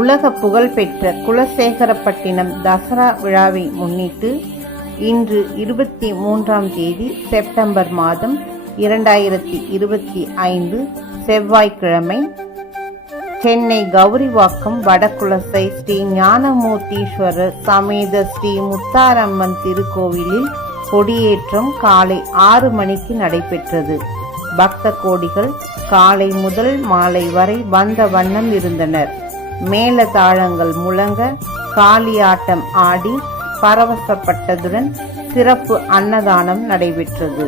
உலக புகழ்பெற்ற குலசேகரப்பட்டினம் தசரா விழாவை முன்னிட்டு இன்று 23ஆம் தேதி செப்டம்பர் மாதம் 2025 செவ்வாய்க்கிழமை சென்னை கௌரிவாக்கம் வடகுலசை ஸ்ரீ ஞானமூர்த்தீஸ்வரர் சமேத ஸ்ரீ முத்தாரம்மன் திருக்கோவிலில் கொடியேற்றம் காலை 6 மணிக்கு நடைபெற்றது. பக்த கோடிகள் காலை முதல் மாலை வரை வந்த வண்ணம் இருந்தனர். மேல தாளங்கள் முழங்க காளியாட்டம் ஆடி பரவசப்பட்டதுடன் சிறப்பு அன்னதானம் நடைபெற்றது.